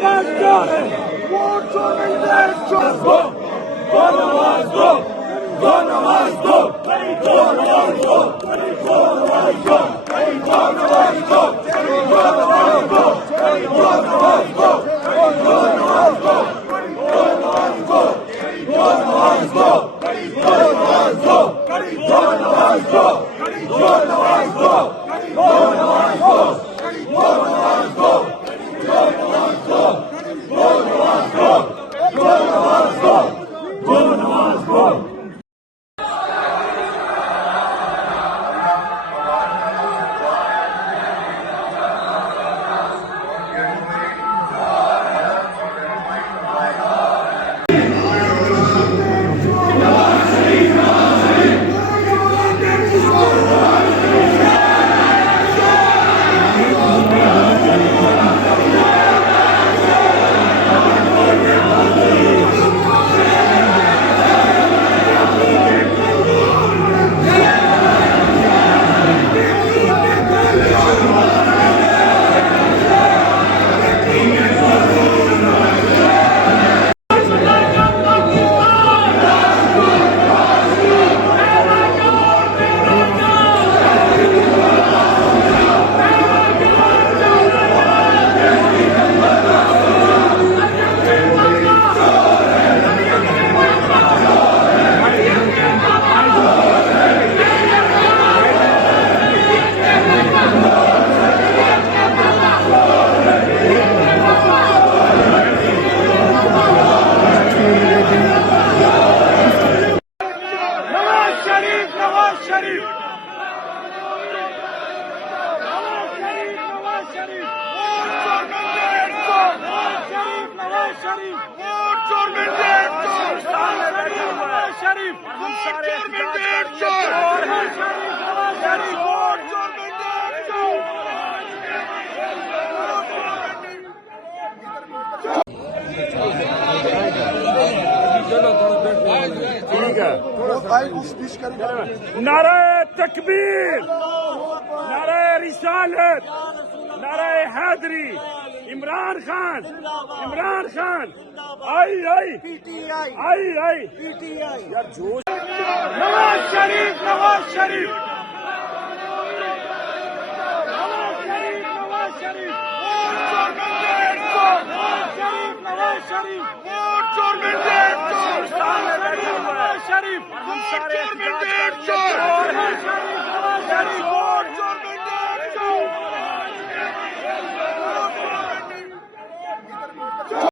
नवाज दो, वोट जो मिलते दो, दो नवाज दो, दो नवाज दो, दो नवाज दो, दो नवाज दो, दो नवाज दो, दो नवाज दो, दो नवाज दो, दो नवाज दो, दो नवाज दो, दो नवाज दो, दो नवाज दो, दो नवाज दो, दो नवाज दो, दो नवाज दो, दो नवाज दो, दो नवाज दो, दो नवाज दो, दो नवाज दो, दो नवाज दो। नारे तकबीर, नारे रिसालत, नारे हैदरी, इमरान खान, इमरान खान, आई आई आई आई यार जोश। नवाज शरीफ, नवाज शरीफ, नवाज शरीफ, नवाज शरीफ, नवाज शरीफ, वोट चोर मिलते, नवाज शरीफ, वोट चोर मिलते।